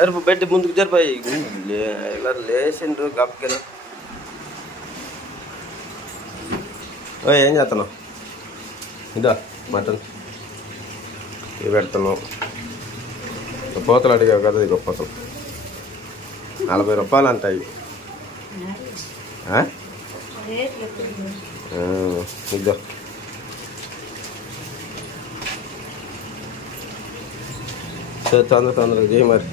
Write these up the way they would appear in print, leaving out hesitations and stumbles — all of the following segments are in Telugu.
జరుపు బెడ్ ముందుకు జరిపాయి ఇలా లేచిండ్రు గప్పకిన. ఏం చేస్తున్నావు? ఇదా మటన్ ఇవి పెడుతున్నావు. పోతలు అడిగావు కదా, ఇది పోతలు 40 రూపాయలు అంటాయి. ఇద్దా తొందరగా చేయి. మరి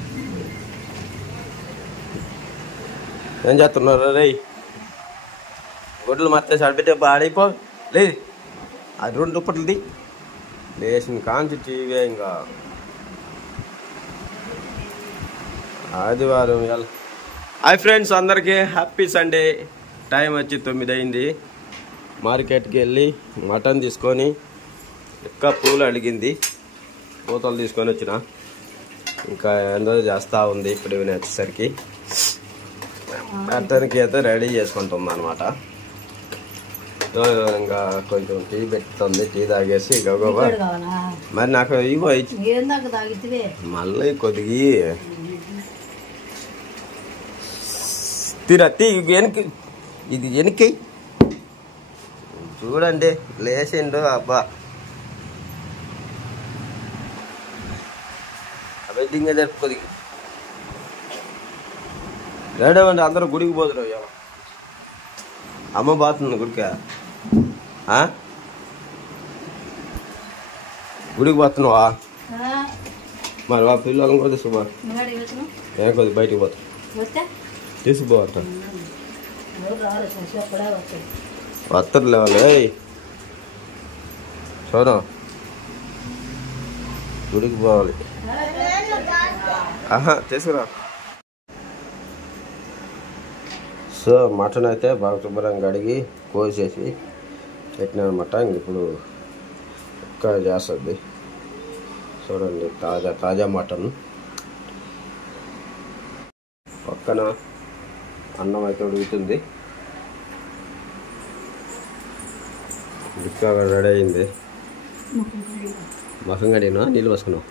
ఏం చేస్తున్నారు? రే గుడ్లు మర్తే సడిపెట్టే ఆడైపో లేదు. అది 2 దుప్పట్లది లేచిన కాంచి టీవీ. ఇంకా ఆదివారం. హాయ్ ఫ్రెండ్స్, అందరికీ హ్యాపీ సండే. టైం వచ్చి 9 అయింది. మార్కెట్కి వెళ్ళి మటన్ తీసుకొని ఇంకా పూలు అడిగింది, పూతలు తీసుకొని వచ్చిన. ఇంకా ఏందో చేస్తూ ఉంది. ఇప్పుడు ఇవి వచ్చేసరికి మటన్కి అయితే రెడీ చేసుకుంటుంది అనమాట. ఇంకా కొంచెం టీ పెట్టుతుంది. టీ తాగేసి గబగబా. మరి నాకు ఇగో మళ్ళీ కొద్దిగి తీరా తీ వెనక్కి. ఇది వెనక్కి చూడండి, లేచిండు. అబ్బా వెడ్డింగ్ జరుపు కొద్దిగా లేడవండి. అందరూ గుడికి పోతున్నారు. అమ్మ బాతుంది గుడికా? గుడికి పోతున్నావా? మరి వా పిల్లలను కూడా తీసుకుపో. ఏం కొద్ది బయటికి పోతా తీసుకుపోతా. వస్తారు లేవాలి. చూడ గుడికి పోవాలి. తీసుకురా. సో మటన్ అయితే బాగా శుభ్రంగా కడిగి కోసేసి పెట్టినమాట. ఇప్పుడు ఇంకా చేస్తుంది. చూడండి, తాజా మటన్. పక్కన అన్నం అయితే ఉడుకుతుంది. ఇంకా రెడీ అయింది. మకం కడిగినా నీళ్ళు పోసుకున్నావు?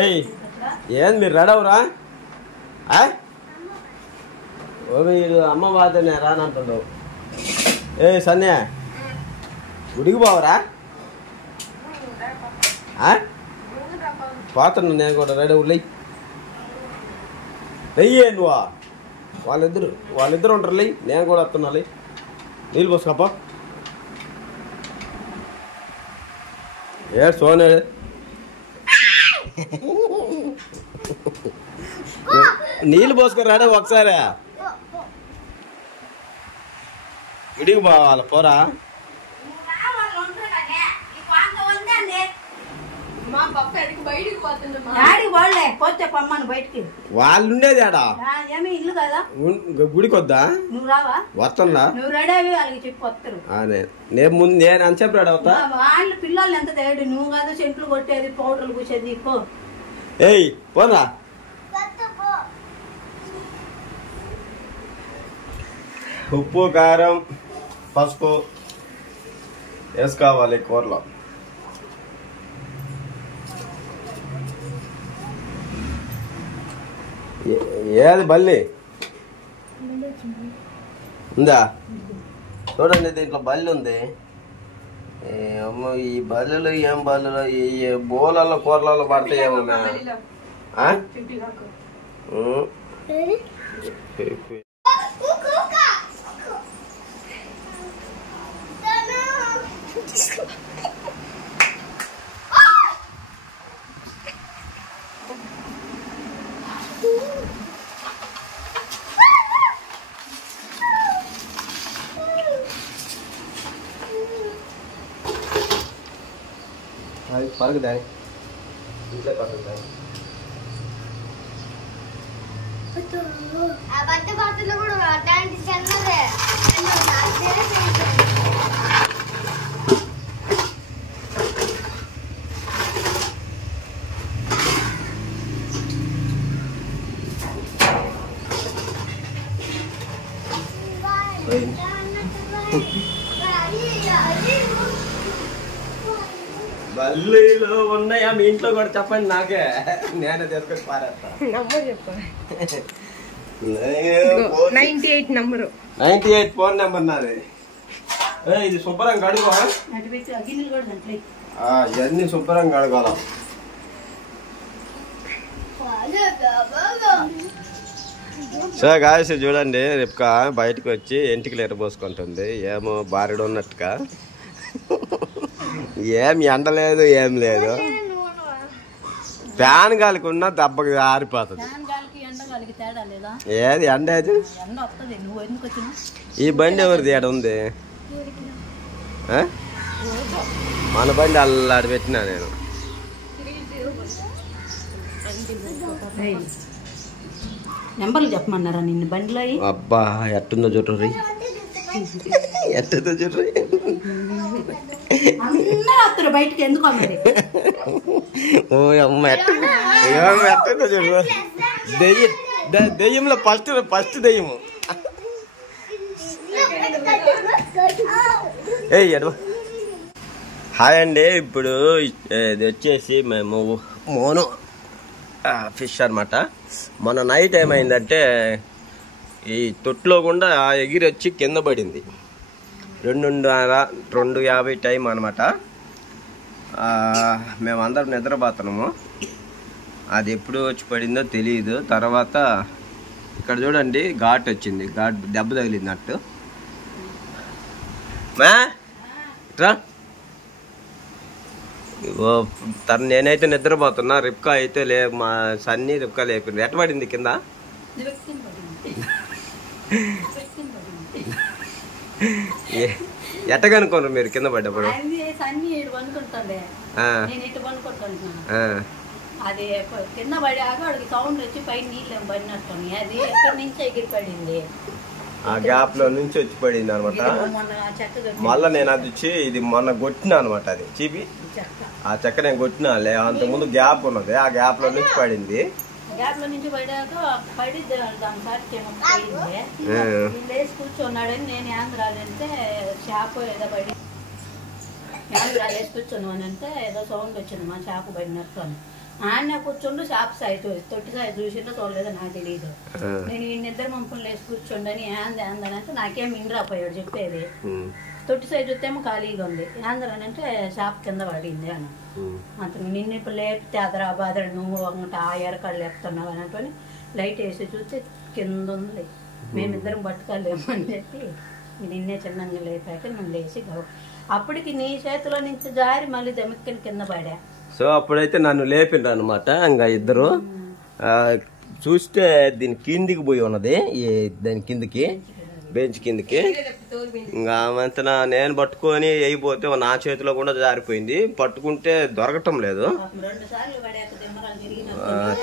ఏయ్ ఏంది మీరు రెడీ అవరా? వీడు అమ్మ బాధనే రానంటుండవు. ఏ సన్యా గుడికి పోవరా? పోతున్నా నేను కూడా. రెడీ లెయ్యే నువ్వా? వాళ్ళిద్దరు ఉంటారు. లే నేను కూడా వస్తున్నా. నీళ్ళు పోసుకోపా. ఏ సోనే నీళ్ళు పోసుకొని రాడే ఒకసారి. గుడికి పోవాలి పోరా. వాళ్ళు ఉండేది ఆడా ఇల్లు కదా, గుడికి వద్దా? వస్తుందా? నేను అంతసేపు రెడీ అవుతా. వాళ్ళు పిల్లలు ఎంత తేడు, నువ్వు కదా చెట్లు కొట్టేది, పౌడర్లు కూర్చేది. ఏయ్ పోరా. ఉప్పు, కారం, పసుపు వేసుకోవాలి కూరలో. ఏది బల్లి ఉందా? చూడండి, దీంట్లో బల్లి ఉంది. అమ్మ ఈ బల్లులు ఏం బల్లులు, ఈ బోలలో కూరలలో పడతాయేమన్నా? పరుగుదా ఇంట్లో పరుగుదా? బల్లీలు ఉన్నాయా మీ ఇంట్లో కూడా చెప్పండి నాకే, నేను తీసుకొని పారేస్తా. నంబర్ చెప్పండి. 98 నంబరు. 98 ఫోన్ నెంబర్ నాది. ఇది శుభ్రంగా కడుగో. ఇవన్నీ శుభ్రంగా కడగాల. సో గాయస్ చూడండి, రేపుకా బయటకు వచ్చి ఇంటికి ఎరబోసుకుంటుంది. ఏమో బారెడు ఉన్నట్టుగా. ఏం ఎండ లేదు, ఏం లేదు. ఫ్యాన్ గాలికి ఉన్న దెబ్బకి ఆరిపోతుంది. ఏది ఎండ అది? ఈ బండి ఎవరిది? ఏడ ఉంది మన బండి? అల్లాడి పెట్టినా నేను. నెంబర్లు చెప్పమన్నారా నిన్ను బండిలో? అబ్బా ఎట్టుందో చూడరు, ఎట్టుందో చూడరు. అందరూ బయటకి ఎందుకో మరి. ఓ అమ్మ ఎట్టుందో చూడరు. దెయ్యంలో ఫస్ట్ దెయ్యము. హాయ్ అండి. ఇప్పుడు ఇది వచ్చేసి మేము మోను ఫిష్ అనమాట. మొన్న నైట్ ఏమైందంటే ఈ తొట్టులో గుండా ఎగిరి వచ్చి కింద పడింది. 2:50 టైం అనమాట. మేమందరం నిద్రపోతున్నాము. అది ఎప్పుడు వచ్చి పడిందో తెలియదు. తర్వాత ఇక్కడ చూడండి ఘాట్ వచ్చింది, ఘాట్ దెబ్బ తగిలిందట్టు. రా నేనైతే నిద్రపోతున్నా, రిప్కా అయితే మా సన్నీ రిప్కా లేపింది. ఎట్ట పడింది కింద? ఎట్టగనుకోరు మీరు కింద పడ్డప్పుడు? అది కింద పడాక వాడికి సౌండ్ వచ్చి పైన నీళ్ళు పడినట్టు అది ఎక్కడి నుంచి ఎగిరి పడింది. ఆ గ్యాప్ లో నుంచి వచ్చి పడింది అనమాట. మళ్ళా నేను అది వచ్చి ఇది మొన్న కొట్టినా అనమాట. అది చీపి ఆ చెక్క నేను కొట్టినా. అంతకుముందు గ్యాప్ ఉన్నది, ఆ గ్యాప్ లో నుంచి పడింది. గ్యాప్ లో నుంచి పడాక పడి లేచి కూర్చున్నాడని నేను ఆంధ్రాలంటే చేప ఏదో పడి ఆంధ్రా లేచి కూర్చున్నాను అంటే ఏదో సౌండ్ వచ్చింది మా చేప పడినట్టు అని. ఆయన కూర్చుండు చేప సాయి తొట్టి సాయి చూసిందో చూడలేదో నాకు తెలియదు. నేను ఈ నిద్ర మంపులు లేచి కూర్చోండని ఏందని అంటే నాకేం ఇంద్రాపోయాడు చెప్పేది. తొట్టి సాయి చూస్తేమో ఖాళీగా ఉంది. ఏందనంటే చేప కింద పడింది అని. అతను నిన్ను ఇప్పుడు లేపితే అదరా బాదర నువ్వు ఒకటి ఆ ఎరకాళ్ళు లేపుతున్నావు అని అంటే లైట్ వేసి చూస్తే కింద ఉంది. మేమిద్దరం పట్టుకోలేము అని చెప్పి నిన్నే చిన్నగా లేపాక నువ్వు లేచి అప్పటికి నీ చేతిలో నుంచి జారి మళ్ళీ దెమ్మకిని కింద పడా. సో అప్పుడైతే నన్ను లేపిండ్రు అనమాట. ఇంకా ఇద్దరు చూస్తే దీని కిందికి పోయి ఉన్నది, దాని కిందికి బెంచ్ కిందికి. ఇంకా అంతనా నేను పట్టుకొని అయిపోతే నా చేతిలో కూడా జారిపోయింది. పట్టుకుంటే దొరకటం లేదు.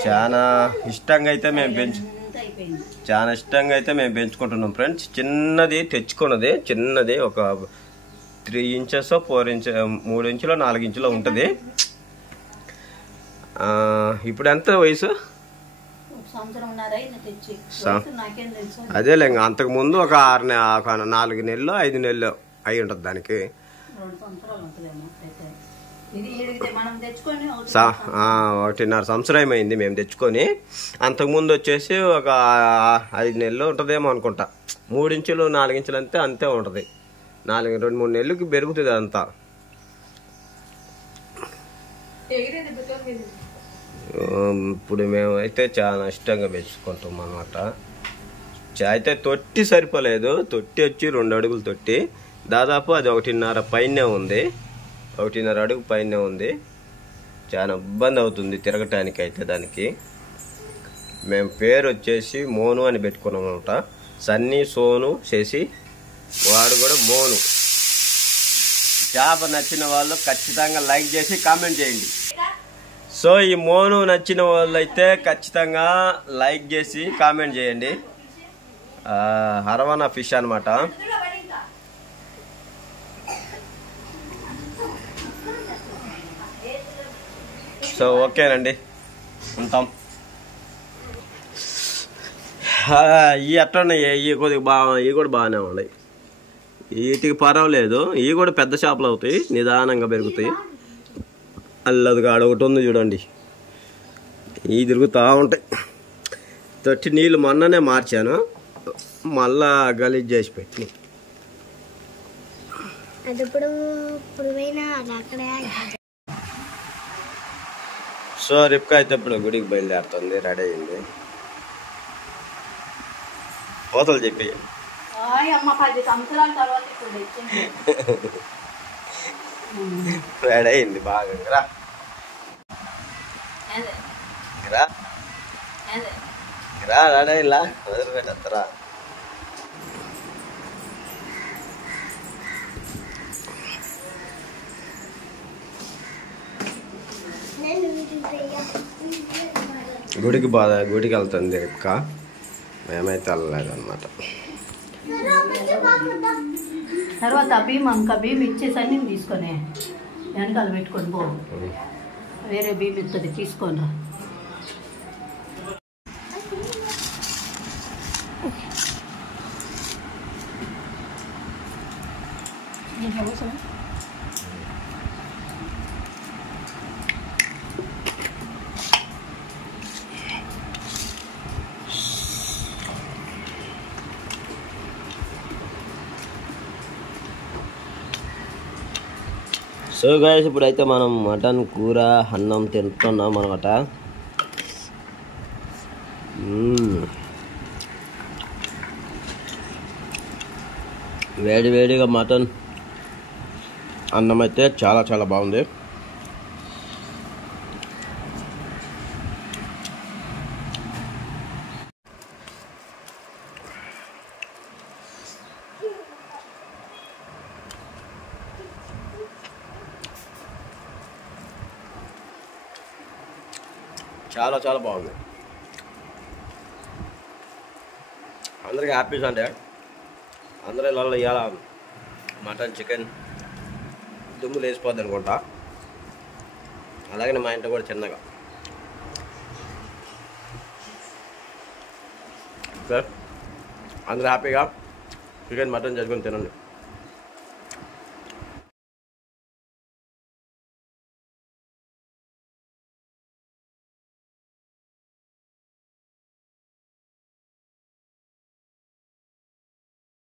చాలా ఇష్టంగా అయితే మేము పెంచుకుంటున్నాం ఫ్రెండ్స్. చిన్నది తెచ్చుకున్నది, చిన్నది ఒక 3 ఇంచెస్ 4 ఇంచెస్ 3 ఇంచులో 4 ఇంచులో ఉంటుంది. ఇప్పుడు ఎంత వయసు? అదేలే, అంతకు ముందు ఒక 4 నెలలు 5 నెలలు అయి ఉంటుంది దానికి. 1.5 సంవత్సరం అయింది మేము తెచ్చుకొని. అంతకుముందు వచ్చేసి ఒక 5 నెలలు ఉంటుందేమో అనుకుంటా. 3 ఇంచులు 4 ఇంచులు అంతే ఉంటుంది. 2-3 నెలలకి పెరుగుతుంది అంతా. ఇప్పుడు మేమైతే చాలా ఇష్టంగా పెంచుకుంటాం అన్నమాట. అయితే తొట్టి సరిపోలేదు. తొట్టి వచ్చి 2 అడుగులు తొట్టి, దాదాపు అది 1.5 పైనే ఉంది, 1.5 అడుగు పైనే ఉంది. చాలా ఇబ్బంది అవుతుంది తిరగటానికి. అయితే దానికి మేము పేరు వచ్చేసి మోను అని పెట్టుకున్నాం అనమాట. సన్నీ, సోను, శశి, వాడు కూడా మోను. చేప నచ్చిన వాళ్ళు ఖచ్చితంగా లైక్ చేసి కామెంట్ చేయండి. సో ఈ మోను నచ్చిన వాళ్ళు అయితే ఖచ్చితంగా లైక్ చేసి కామెంట్ చేయండి. హరవానా ఫిష్ అనమాట. సో ఓకేనండి, ఉంటాం. ఈ ఎట్లున్నాయి? ఇవి కొద్దిగా ఇవి కూడా బాగానే ఉన్నాయి. వీటికి పర్వాలేదు. ఇవి కూడా పెద్ద చేపలు అవుతాయి, నిదానంగా పెరుగుతాయి. అల్లదిగా ఆడ ఒకటి ఉంది చూడండి, ఈ తిరుగుతూ ఉంటాయి. తొట్టి నీళ్ళు మొన్ననే మార్చాను, మళ్ళా గలీజ్ చేసి పెట్టి. సో రిప్కా అయితే ఇప్పుడు గుడికి బయలుదేరుతుంది, రెడీ అయింది. పోతలు చెప్పి అమ్మ 10 సంవత్సరాల తర్వాత ఇప్పుడు తెచ్చింది. రెడీ అయింది బాగా. రా రా రా, రెడీ అయిందా? వదిలిపెట్టరా. గుడికి వెళ్తుంది రిప్కా, మేమైతే వెళ్ళలేదు అనమాట. తర్వాత బియ్యం ఇచ్చేసి అన్ని తీసుకొని వెనకాల పెట్టుకొని పో, వేరే బియ్యం ఇస్తుంది తీసుకొని రా. సో గైస్, ఇప్పుడైతే మనం మటన్ కూర అన్నం తింటున్నాం అనమాట. వేడి వేడిగా మటన్ అన్నం అయితే చాలా చాలా బాగుంది. చాలా చాలా బాగుంది. అందరికీ హ్యాపీ సండే. అందరూ ఇలా ఇవాళ మటన్ చికెన్ దుమ్ము లేసిపోద్ది అనుకుంటా. అలాగే మా ఇంట్లో కూడా చిన్నగా. అందరూ హ్యాపీగా చికెన్ మటన్ చేసుకొని తినండి.